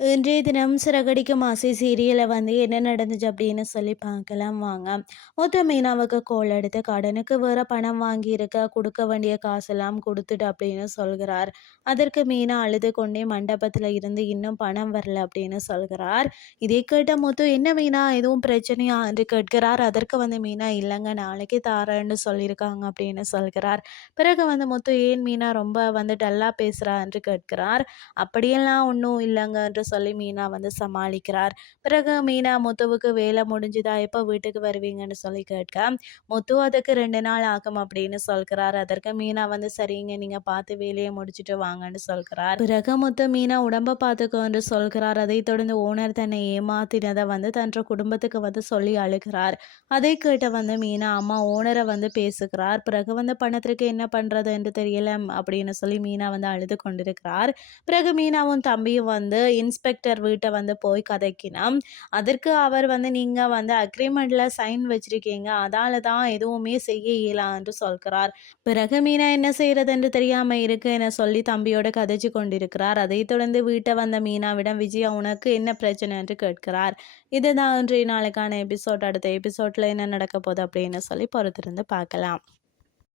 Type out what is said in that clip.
இன்றைய தினம் சிறகடிக்கும் ஆசை சீரியலை வந்து என்ன நடந்துச்சு அப்படின்னு சொல்லி பார்க்கலாம் வாங்க. மொத்த மீனாவுக்கு கோல் எடுத்து கடனுக்கு வேற பணம் வாங்கியிருக்க கொடுக்க வேண்டிய காசெல்லாம் கொடுத்துட்டு அப்படின்னு சொல்கிறார். அதற்கு மீனா அழுது கொண்டே மண்டபத்தில் இருந்து இன்னும் பணம் வரல அப்படின்னு சொல்கிறார். இதை கேட்ட முத்து என்ன மீனா எதுவும் பிரச்சனையா என்று கேட்கிறார். அதற்கு வந்து மீனா இல்லைங்க நாளைக்கு தாரேன்னு சொல்லியிருக்காங்க அப்படின்னு சொல்கிறார். பிறகு வந்து முத்து ஏன் மீனா ரொம்ப வந்து டல்லாக பேசுகிறா என்று கேட்கிறார். அப்படியெல்லாம் ஒன்றும் இல்லைங்க என்று சொல்லி மீனா வந்து சமாளிக்கிறார். பிறகு மீனா முத்துவுக்கு வேலை முடிஞ்சுதா? எப்போ வீட்டுக்கு வருவீங்கன்னு சொல்லி கேட்க முத்து அதுக்கு ரெண்டு நாள் ஆகும் அப்படின்னு சொல்கிறார். அதற்கு மீனா வந்து சரிங்க நீங்க பார்த்து வேலையை முடிச்சுட்டு வாங்கன்னு சொல்கிறார். பிறகு முத்து மீனா உடம்ப பார்த்துக்கோன்னு சொல்கிறார். அதை தொடர்ந்து ஓனர் தன்னை ஏமாத்தினதை வந்து தன் குடும்பத்துக்கு வந்து சொல்லி அழுகிறார். அதை கேட்ட வந்து மீனா அம்மா ஓனரை வந்து பேசுகிறார். பிறகு வந்து பணத்திற்கு என்ன பண்றது என்று தெரியல அப்படின்னு சொல்லி மீனா வந்து அழுது கொண்டிருக்கிறார். பிறகு மீனாவும் தம்பியும் வந்து இன்ஸ் இன்ஸ்பெக்டர் வீட்டை வந்து போய் கதைக்கினா அதற்கு அவர் வந்து நீங்கள் வந்து அக்ரிமெண்ட்டில் சைன் வச்சிருக்கீங்க. அதால் தான் எதுவுமே செய்ய இயலாம் என்று சொல்கிறார். பிறகு மீனா என்ன செய்கிறது என்று தெரியாமல் இருக்கு என சொல்லி தம்பியோட கதைச்சு கொண்டிருக்கிறார். அதைத் தொடர்ந்து வீட்டை வந்த மீனாவிடம் விஜயா உனக்கு என்ன பிரச்சனை? என்று கேட்கிறார். இதுதான் இன்றைய நாளுக்கான எபிசோட் அடுத்த எபிசோட்ல என்ன நடக்க போகுது? அப்படின்னு சொல்லி பொறுத்திருந்து பார்க்கலாம்.